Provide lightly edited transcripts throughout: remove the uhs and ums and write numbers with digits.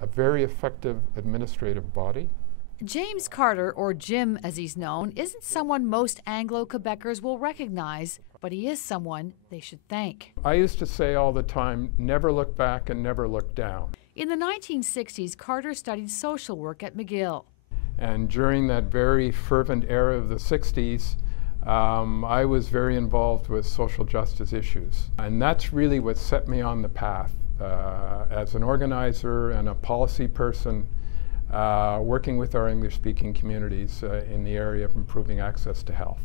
a very effective administrative body. James Carter, or Jim as he's known, isn't someone most Anglo-Quebecers will recognize, but he is someone they should thank. I used to say all the time, never look back and never look down. In the 1960s, Carter studied social work at McGill. And during that very fervent era of the 60s, I was very involved with social justice issues. And that's really what set me on the path as an organizer and a policy person, working with our English-speaking communities in the area of improving access to health.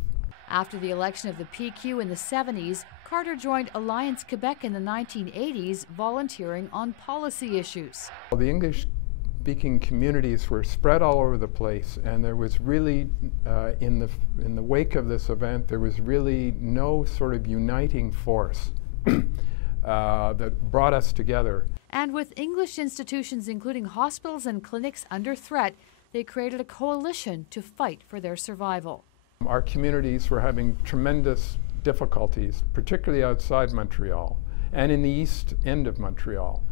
After the election of the PQ in the 70s, Carter joined Alliance Quebec in the 1980s, volunteering on policy issues. The English-speaking communities were spread all over the place, and there was really, in the wake of this event, there was really no sort of uniting force that brought us together. And with English institutions, including hospitals and clinics, under threat, they created a coalition to fight for their survival. Our communities were having tremendous difficulties, particularly outside Montreal and in the east end of Montreal,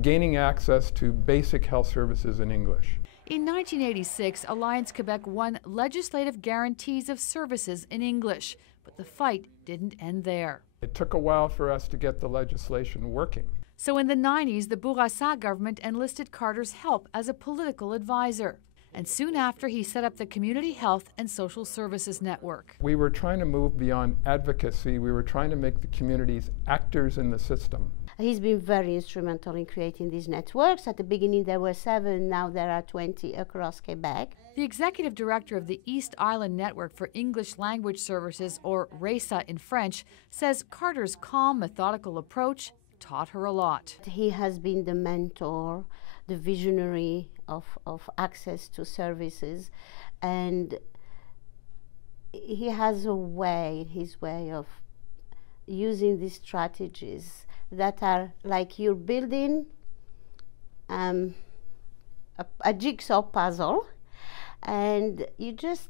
gaining access to basic health services in English. In 1986, Alliance Quebec won legislative guarantees of services in English, but the fight didn't end there. It took a while for us to get the legislation working. So in the 90s, the Bourassa government enlisted Carter's help as a political advisor. And soon after, he set up the Community Health and Social Services Network. We were trying to move beyond advocacy. We were trying to make the communities actors in the system. He's been very instrumental in creating these networks. At the beginning there were 7, now there are 20 across Quebec. The executive director of the East Island Network for English Language Services, or RESA in French, says Carter's calm, methodical approach taught her a lot. He has been the mentor, the visionary of access to services, and he has a way, his way of using these strategies that are like you're building a jigsaw puzzle, and you just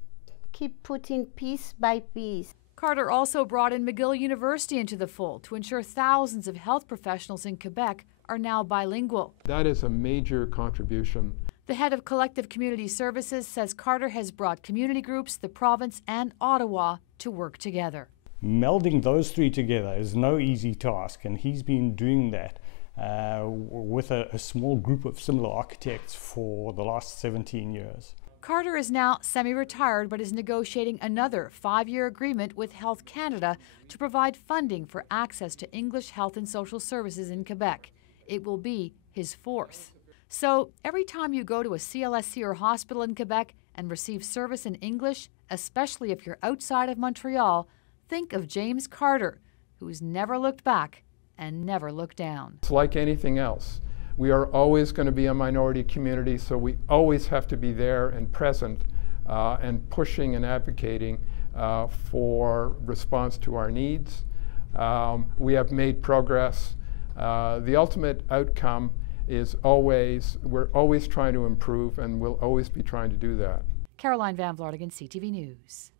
keep putting piece by piece. Carter also brought in McGill University into the fold to ensure thousands of health professionals in Quebec are now bilingual. That is a major contribution. The head of Collective Community Services says Carter has brought community groups, the province, and Ottawa to work together. Melding those three together is no easy task, and he's been doing that with a small group of similar architects for the last 17 years. Carter is now semi-retired but is negotiating another 5-year agreement with Health Canada to provide funding for access to English health and social services in Quebec. It will be his 4th. So every time you go to a CLSC or hospital in Quebec and receive service in English, especially if you're outside of Montreal, think of James Carter, who's never looked back and never looked down. It's like anything else. We are always going to be a minority community, so we always have to be there and present and pushing and advocating for response to our needs. We have made progress. The ultimate outcome is we're always trying to improve, and we'll always be trying to do that. Caroline Van Vlaardingen, CTV News.